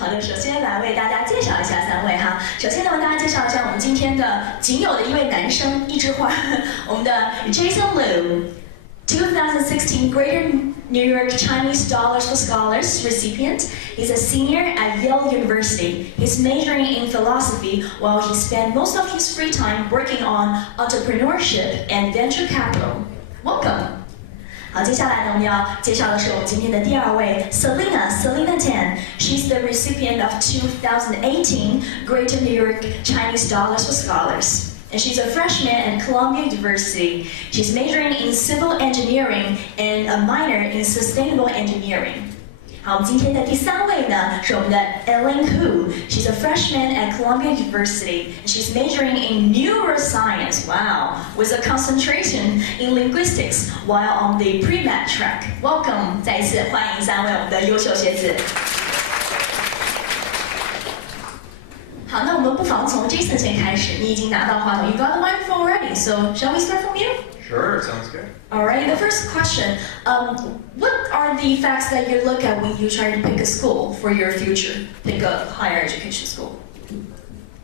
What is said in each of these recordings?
好的，首先来为大家介绍一下3位哈。首先呢，为大家介绍一下我们今天的仅有的一位男生，一枝花，我们的 Jason Liu。2016 Greater New York Chinese Dollars for Scholars recipient. He's a senior at Yale University. He's majoring in philosophy while he spent most of his free time working on entrepreneurship and venture capital. Welcome. 好，接下来呢，我们要介绍的是我们今天的第2位 Selena Tan. She's the recipient of 2018 Greater New York Chinese Dollars for Scholars. And she's a freshman at Columbia University. She's majoring in civil engineering and a minor in sustainable engineering. 好，我们今天的第3位呢是我们的 Ellen Hu. She's a freshman at Columbia University. And she's majoring in neuroscience. Wow, with a concentration in linguistics while on the pre-med track. Welcome. 再一次欢迎3位我们的优秀学子。好，那我们不妨从 Jason 先开始。你已经拿到话筒 ，You got the microphone already. So shall we start from you? Sure, sounds good. All right. The first question: what are the facts that you look at when you try to pick a school for your future? Pick a higher education school.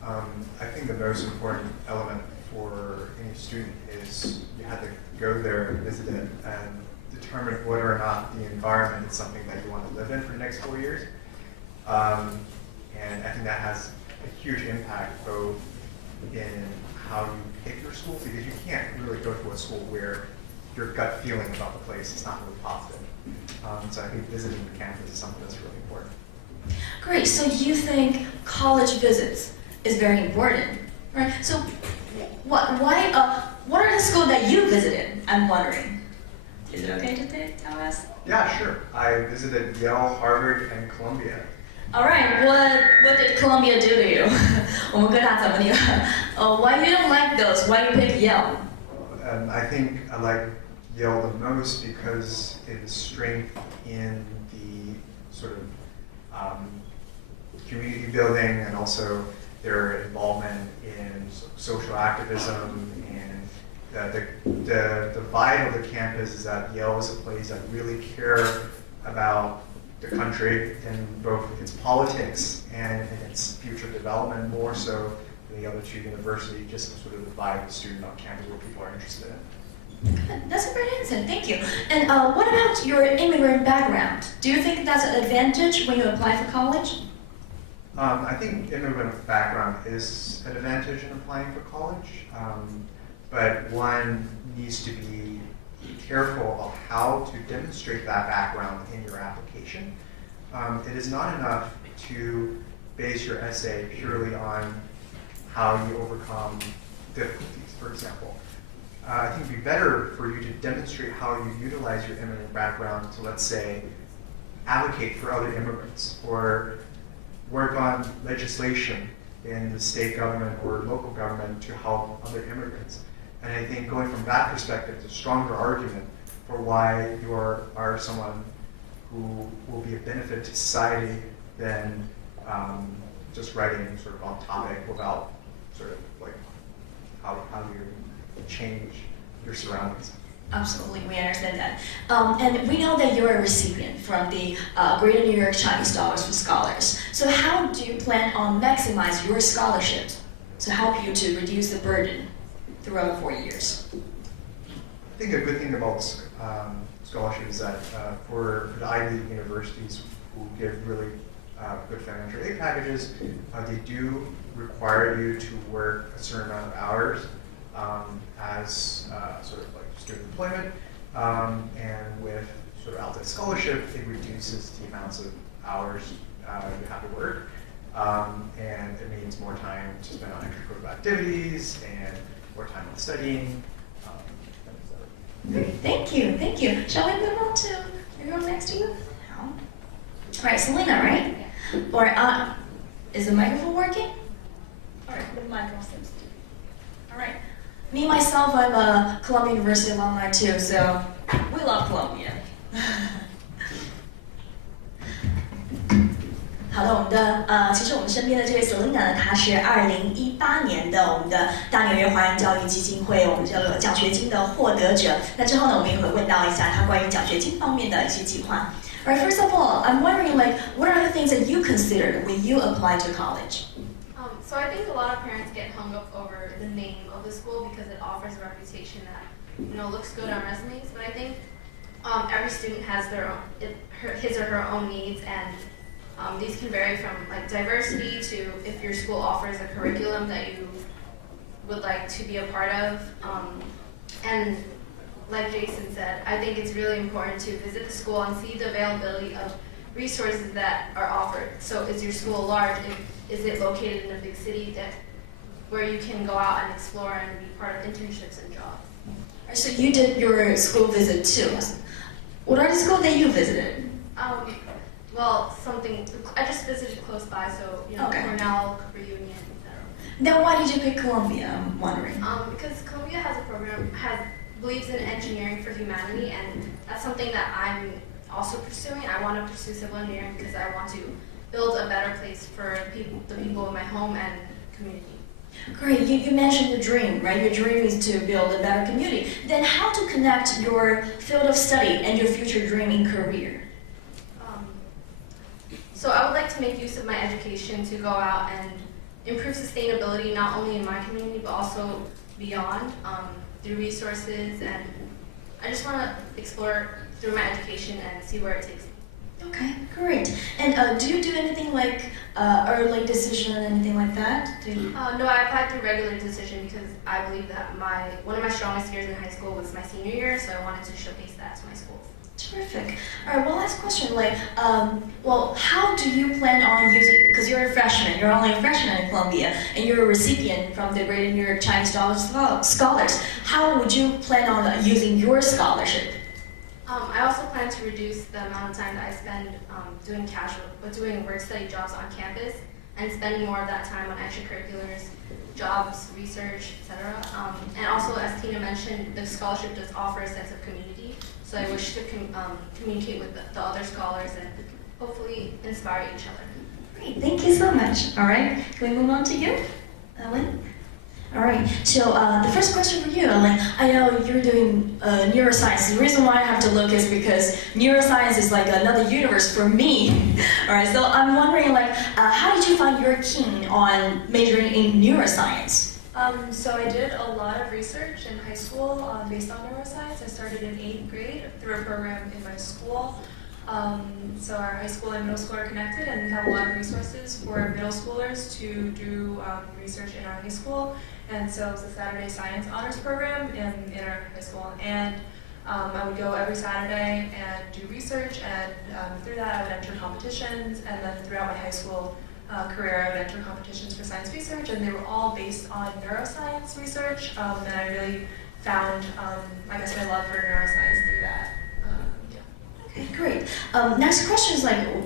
I think the most important element for any student is you have to go there and visit it and determine whether or not the environment is something that you want to live in for the next 4 years. And I think that has a huge impact both in how you pick your school, because you can't really go to a school where your gut feeling about the place is not really positive. So I think visiting the campus is something that's really important. Great. So you think college visits is very important, right? So what are the schools that you visited? I'm wondering. Is it okay to tell us? Yeah, sure. I visited Yale, Harvard, and Columbia. All right. What did Columbia do to you? 我们哥大怎么你了？Why you don't like those? Why you pick Yale? I think I like Yale the most because it is strength in the sort of community building and also their involvement in social activism, and the vibe of the campus is that Yale is a place that really care about the country in both its politics and in its future development, more so than the other 2 universities, just sort of the vibe of the student on campus where people are interested in. That's a great answer, thank you. And what about your immigrant background? Do you think that's an advantage when you apply for college? I think immigrant background is an advantage in applying for college, but one needs to be careful of how to demonstrate that background in your application. It is not enough to base your essay purely on how you overcome difficulties, for example. I think it would be better for you to demonstrate how you utilize your immigrant background to, let's say, advocate for other immigrants or work on legislation in the state government or local government to help other immigrants. And I think going from that perspective is a stronger argument for why you are someone who will be a benefit to society than just writing sort of on topic without sort of like how you change your surroundings. Absolutely, we understand that. And we know that you're a recipient from the Greater New York Chinese Dollars for Scholars. So how do you plan on maximize your scholarship to help you to reduce the burden throughout the 4 years? I think a good thing about scholarship is that for the Ivy League universities who give really good financial aid packages, they do require you to work a certain amount of hours as sort of like student employment, and with sort of outside scholarship, it reduces the amounts of hours you have to work, and it means more time to spend on extracurricular activities and more time on studying. Great, thank you. Shall we move on to the girl next to you? No. All right, Selena, right? Or is the microphone working? All right, the microphone seems to. All right. Me, myself, I'm a Columbia University alumni too, so we love Columbia. 好的，我们的其实我们身边的这位 Selina 呢，她是2018年的我们的大纽约华人教育基金会我们这个奖学金的获得者。那之后呢，我们也会问到一下她关于奖学金方面的一些计划。Alright, first of all, I'm wondering, like, what are the things that you considered when you applied to college? So I think a lot of parents get hung up over the name of the school because it offers a reputation that, looks good on resumes. But I think every student has their own, his or her own needs, and these can vary from like diversity to if your school offers a curriculum that you would like to be a part of. And like Jason said, I think it's really important to visit the school and see the availability of resources that are offered. So is your school large? Is it located in a big city where you can go out and explore and be part of internships and jobs? So you did your school visit too. What are the schools that you visited? Well, I just visited close by, so Okay. Cornell, Cooper Union, etc. Then why did you pick Columbia? I'm wondering. Because Columbia has a program believes in engineering for humanity, and that's something that I'm also pursuing. I want to pursue civil engineering because I want to build a better place for the people in my home and community. Great, you mentioned your dream, right? Your dream is to build a better community. Then how to connect your field of study and your future dream in career? So I would like to make use of my education to go out and improve sustainability not only in my community but also beyond through resources, and I just want to explore through my education and see where it takes me. Okay, great. And do you do anything like early decision, anything like that? No, I applied through regular decision because I believe that one of my strongest years in high school was my senior year, so I wanted to showcase that to my schools. Terrific. All right, one last question. How do you plan on using, because you're a freshman, you're only a freshman in Columbia, and you're a recipient from the Great New York Chinese Scholars. How would you plan on using your scholarship? I also plan to reduce the amount of time that I spend doing work study jobs on campus and spending more of that time on extracurriculars, jobs, research, etc. And also, as Tina mentioned, the scholarship does offer a sense of community. So I wish to communicate with the other scholars and hopefully inspire each other. Great, thank you so much. All right, can we move on to you, Ellen? All right, so the first question for you, Ellen. I know you're doing neuroscience. The reason why I have to look is because neuroscience is like another universe for me. All right, so I'm wondering, how did you find your keen on majoring in neuroscience? So I did a lot of research in high school based on neuroscience. I started in 8th grade through a program in my school. So our high school and middle school are connected, and we have a lot of resources for middle schoolers to do research in our high school. And so it's a Saturday Science Honors Program in our high school. And I would go every Saturday and do research, and through that I would enter competitions, and then throughout my high school career I would enter competitions for science research, and they were all based on neuroscience research, and I really found, I guess, my love for neuroscience through that. Okay, great. Next question is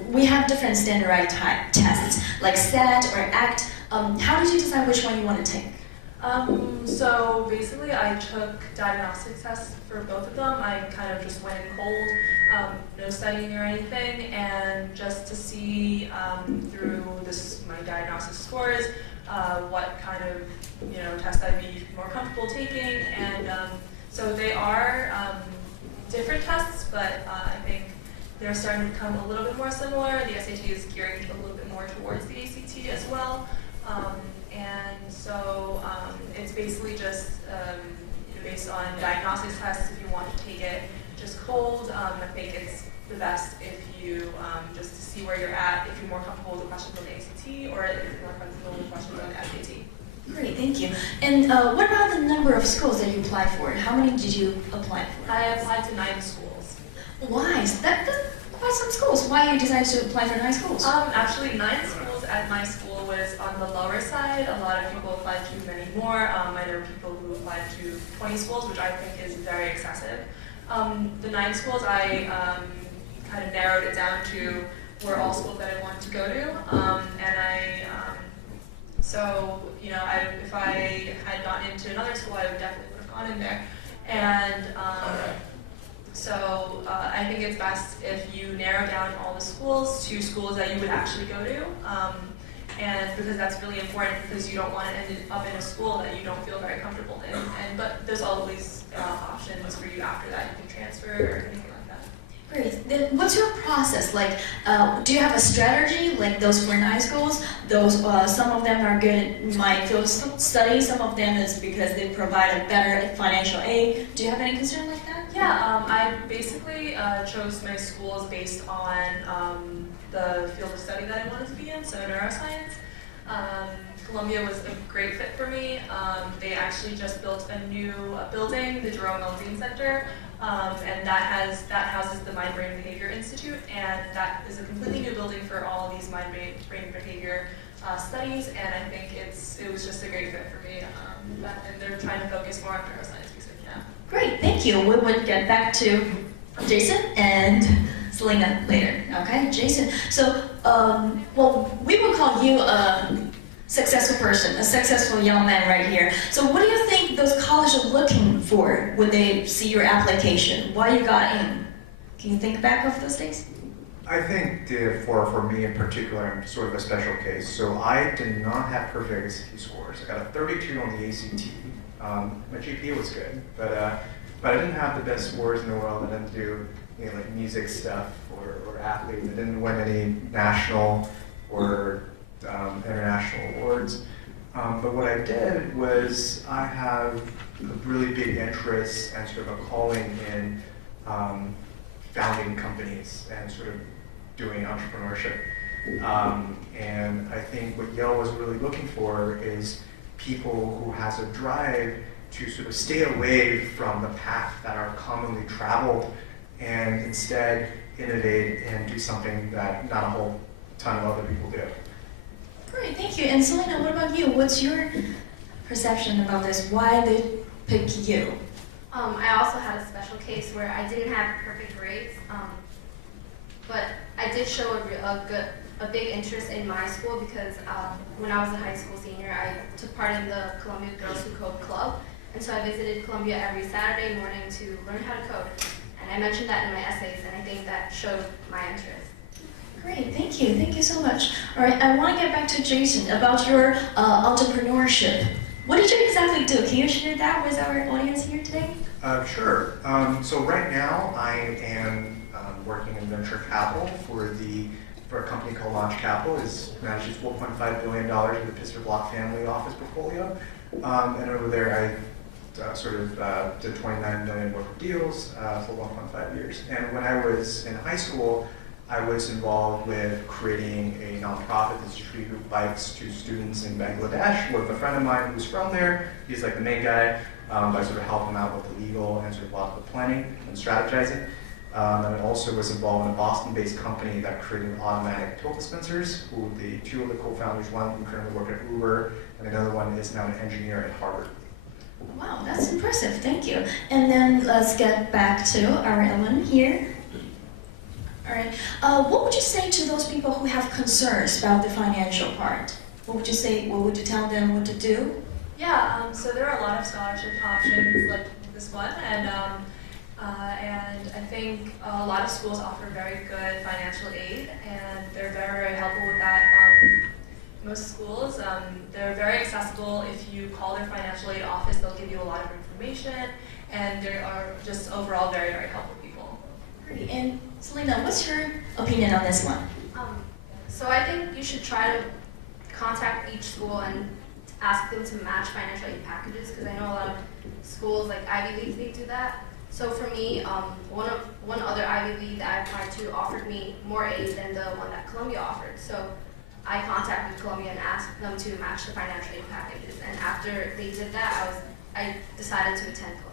we have different standardized tests, like SAT or ACT. How did you decide which one you want to take? So basically I took diagnostic tests for both of them. I kind of just went in cold, no studying or anything, and just to see through my diagnostic scores what kind of test I'd be more comfortable taking. And so they are different tests, but I think they're starting to become a little bit more similar. The SAT is gearing a little bit more towards the ACT as well. And so it's basically just based on diagnostic tests. If you want to take it just cold, I think it's the best if you just to see where you're at, if you're more comfortable with the questions on the ACT or if you're more comfortable with the questions on the SAT. Great, thank you. And what about the number of schools that you applied for? How many did you apply for? I applied to 9 schools. Why? That's quite some schools. Why you decided to apply for 9 schools? Actually, 9 schools at my school was on the lower side. A lot of people applied to many more. I know people who applied to 20 schools, which I think is very excessive. The 9 schools, I kind of narrowed it down to were all schools that I wanted to go to, so if I had gotten into another school, I would definitely would have gone in there. And so I think it's best if you narrow down all the schools to schools that you would actually go to. and because that's really important because you don't want to end up in a school that you don't feel very comfortable in. But there's always options for you after that. You can transfer or anything like that. Great. Then what's your process like? Do you have a strategy like those 49 schools? Those some of them are good in my field of study. Some of them is because they provide a better financial aid. Do you have any concern like that? Yeah, I basically chose my schools based on the field of study that I wanted to be in, so neuroscience. Columbia was a great fit for me. They actually just built a new building, the Jerome L. Green Center, and that houses the Mind Brain Behavior Institute, and that is a completely new building for all of these mind brain behavior studies, and I think it was just a great fit for me. And they're trying to focus more on neuroscience research now. Great, thank you. We would get back to Jason and Selena later. Okay, Jason. So, well, we will call you a successful person, a successful young man right here. So what do you think those colleges are looking for when they see your application? Why you got in? Can you think back of those days? I think for me in particular, I'm sort of a special case. So I did not have perfect ACT scores. I got a 32 on the ACT. My GPA was good, but I didn't have the best scores in the world. I didn't do like music stuff or athlete. I didn't win any national or international awards. But what I did was I have a really big interest and sort of a calling in founding companies and sort of doing entrepreneurship. And I think what Yale was really looking for is people who has a drive to sort of stay away from the path that are commonly traveled and instead innovate and do something that not a whole ton of other people do. Great, thank you. And Selena, what about you? What's your perception about this? Why they pick you? I also had a special case where I didn't have perfect grades, but I did show a big interest in my school because when I was a high school senior, I took part in the Columbia Girls Who Code Club, and so I visited Columbia every Saturday morning to learn how to code. And I mentioned that in my essays, and I think that showed my interest. Great, thank you. Thank you so much. All right, I want to get back to Jason about your entrepreneurship. What did you exactly do? Can you share that with our audience here today? Sure. So right now I am working in venture capital for a company called Launch Capital. It manages $4.5 billion in the Pisser Block family office portfolio. And over there I sort of did 29 million worth of deals for 1.5 years. And when I was in high school, I was involved with creating a nonprofit that distributes bikes to students in Bangladesh with a friend of mine who's from there. He's like the main guy. I sort of help him out with the legal and sort of a lot of the planning and strategizing. And I also was involved in a Boston-based company that created automatic toll dispensers, who two of the co-founders, one who currently work at Uber, and another one is now an engineer at Harvard. Wow, that's impressive. Thank you. And then let's get back to our Ellen here. All right. What would you say to those people who have concerns about the financial part? What would you say? What would you tell them what to do? Yeah, so there are a lot of scholarship options like this one, and I think a lot of schools offer very good financial aid, and they're very, very helpful with that. Most schools, they're very accessible. If you call their financial aid office, they'll give you a lot of information, and they are just overall very, very helpful people. Great. And Selena, what's your opinion on this one? So I think you should try to contact each school and ask them to match financial aid packages, because I know a lot of schools like Ivy League, they do that. So for me, one other Ivy League that I applied to offered me more aid than the one that Columbia offered. So I contacted Columbia and asked them to match the financial aid packages. And after they did that, I decided to attend Columbia.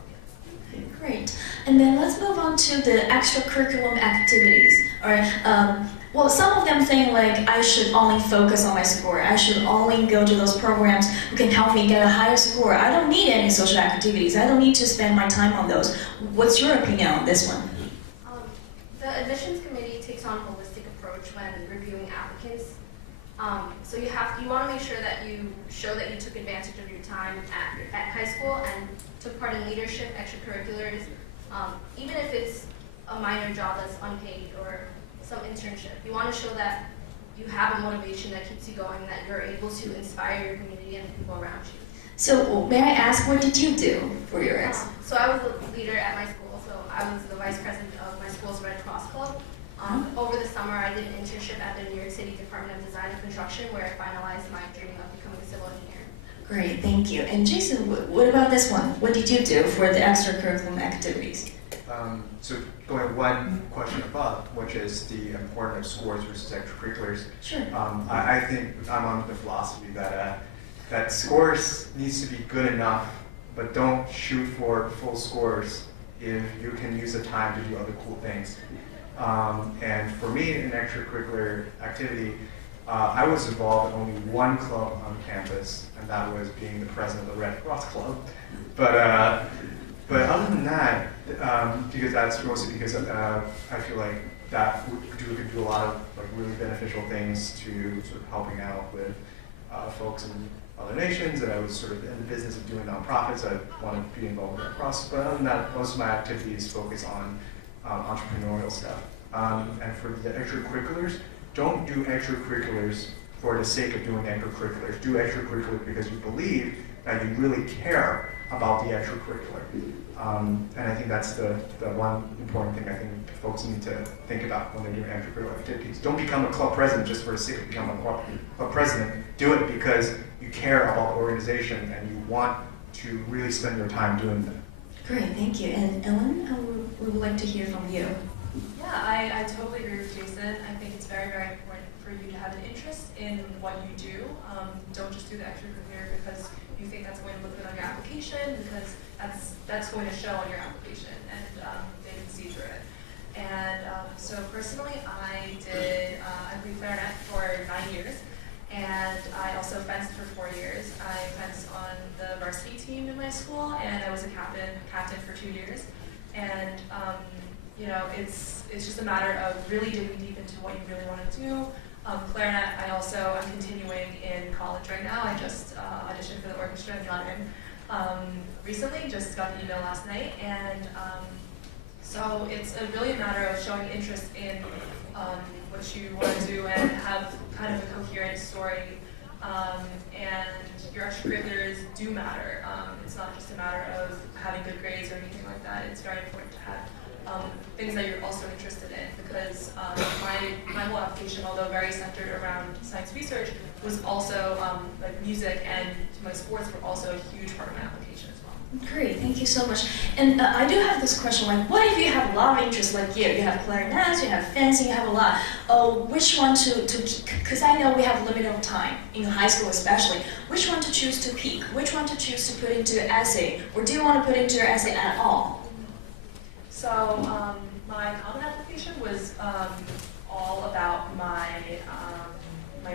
Great. And then let's move on to the extracurriculum activities. All right. Well, some of them think like I should only focus on my score. I should only go to those programs who can help me get a higher score. I don't need any social activities. I don't need to spend my time on those. What's your opinion on this one? The admissions committee takes on a holistic approach when reviewing applicants. So you want to make sure that you show that you took advantage of your time at high school and took part in leadership, extracurriculars, even if it's a minor job that's unpaid or some internship. You want to show that you have a motivation that keeps you going, that you're able to inspire your community and people around you. So may I ask, what did you do for your ex? So I was the leader at my school, so I was the vice president of my school's Red Cross Club. Over the summer, I did an internship at the New York City Department of Design and Construction, where I finalized my dream of becoming a civil engineer. Great, thank you. And Jason, what about this one? What did you do for the extracurricular activities? So going one question above, which is the importance of scores versus extracurriculars. Sure. I think I'm on the philosophy that that scores needs to be good enough, but don't shoot for full scores if you can use the time to do other cool things. And for me, in extracurricular activity, I was involved in only one club on campus, and that was being the president of the Red Cross Club. But other than that, because that's mostly because I feel like that could do a lot of like really beneficial things to sort of helping out with folks in other nations, and I was sort of in the business of doing nonprofits. I wanted to be involved in Red Cross, but other than that, most of my activities focus on entrepreneurial stuff. And for the extracurriculars, don't do extracurriculars for the sake of doing extracurriculars. Do extracurriculars because you believe that you really care about the extracurricular. And I think that's the one important thing I think folks need to think about when they're doing extracurricular activities. Don't become a club president just for the sake of becoming a club president. Do it because you care about the organization and you want to really spend your time doing that. Great, thank you. And Ellen, we would like to hear from you. Yeah, I totally agree with Jason. I think it's very, very important for you to have an interest in what you do. Don't just do the extracurricular because you think that's going to look good on your application, because that's going to show on your application, and they can see through it. And so personally, I played clarinet for 9 years, and I also fenced for 4 years. I fenced on the varsity team in my school, and I was a captain for 2 years. And you know, it's just a matter of really digging deep into what you really want to do. Clarinet, I'm continuing in college right now. I just auditioned for the orchestra and got in recently, just got the email last night. And so it's really a matter of showing interest in what you want to do and have kind of a coherent story. And your extracurriculars do matter. It's not just a matter of having good grades or anything like that. It's very important to have things that you're also interested in, because my whole application, although very centered around science research, was also like music and my sports were also a huge part of my application as well. Great, thank you so much. And I do have this question, like, what if you have a lot of interests like you? You have clarinet, you have fencing, you have a lot. Which one to because I know we have limited time, in high school especially. Which one to choose to pick? Which one to choose to put into your essay? Or do you want to put into your essay at all? So my common application was all about my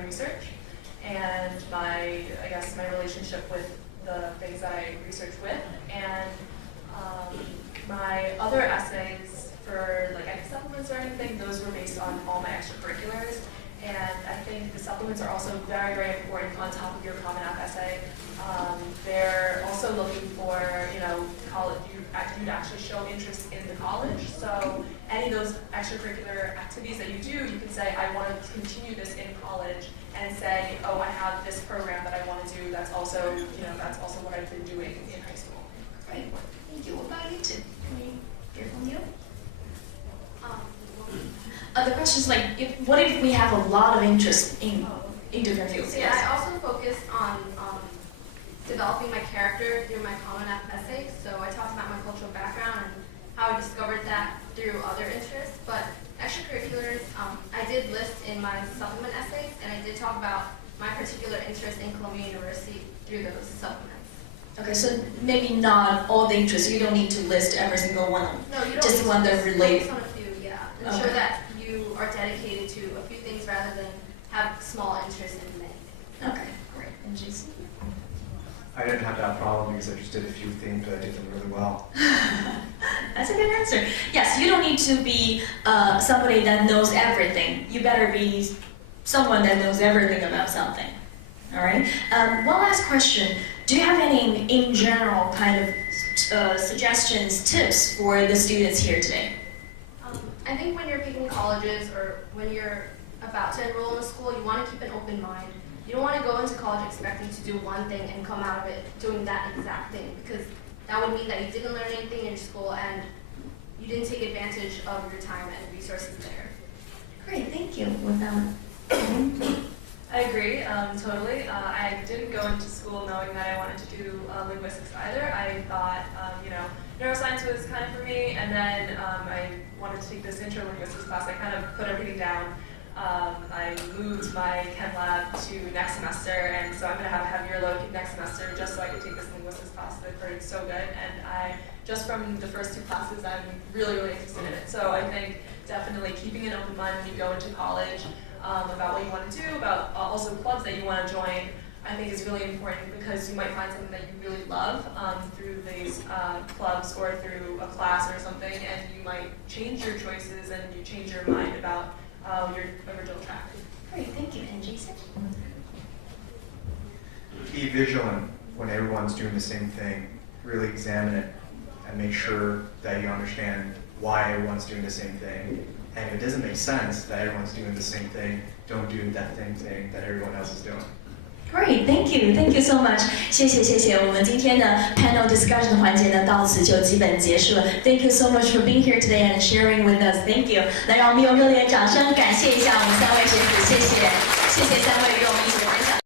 research and my relationship with the things that I research with, and my other essays for like any supplements or anything, those were based on all my extracurriculars. And I think the supplements are also very, very important on top of your Common App essay. They're also looking for, college, you'd actually show interest in the college. So any of those extracurricular activities that you do, you can say, I want to continue this in college, and say, oh, I have this program that I want to do. That's also, that's also what I've been doing in high school. Great, thank you. What about you two? Can we hear from you? The question is like, what if we have a lot of interest in different fields? Yeah, I also focused on developing my character through my Common App essay. So I talked about my cultural background and how I discovered that through other interests. But extracurriculars, I did list in my supplement essays, and I did talk about my particular interest in Columbia University through those supplements. Okay, so maybe not all the interests. You don't need to list every single one. No, you don't. Just one that related. Focus on a few, yeah. And show that you are dedicated to a few things rather than have small interest in many. Okay, great. And Jason? I didn't have that problem because I just did a few things, but I did them really well. That's a good answer. Yes, you don't need to be somebody that knows everything. You better be someone that knows everything about something. All right? One last question. Do you have any, in general, kind of suggestions, tips for the students here today? I think when you're picking colleges or when you're about to enroll in a school, you want to keep an open mind. You don't want to go into college expecting to do one thing and come out of it doing that exact thing, because that would mean that you didn't learn anything in school and you didn't take advantage of your time and resources there. Great, thank you. I agree, totally. I didn't go into school knowing that I wanted to do linguistics either. I thought, neuroscience was kind of for me, and then I wanted to take this interlinguistics class. I kind of put everything down. I moved my chem lab to next semester, and so I'm going to have a heavier load next semester just so I could take this linguistics class that I've heard is so good. And just from the first 2 classes, I'm really, really interested in it. So I think definitely keeping an open mind when you go into college about what you want to do, about also clubs that you want to join, I think is really important, because you might find something that you really love through these clubs or through a class or something, and you might change your choices and you change your mind about your original track. Great, thank you. And Jason? Be vigilant when everyone's doing the same thing. Really examine it and make sure that you understand why everyone's doing the same thing. And if it doesn't make sense that everyone's doing the same thing, don't do that same thing that everyone else is doing. Great, thank you so much. 谢谢。我们今天的 panel discussion 环节呢，到此就基本结束了。Thank you so much for being here today and sharing with us. Thank you. 来，让我们用热烈的掌声感谢一下我们3位学子，谢谢3位与我们一起分享。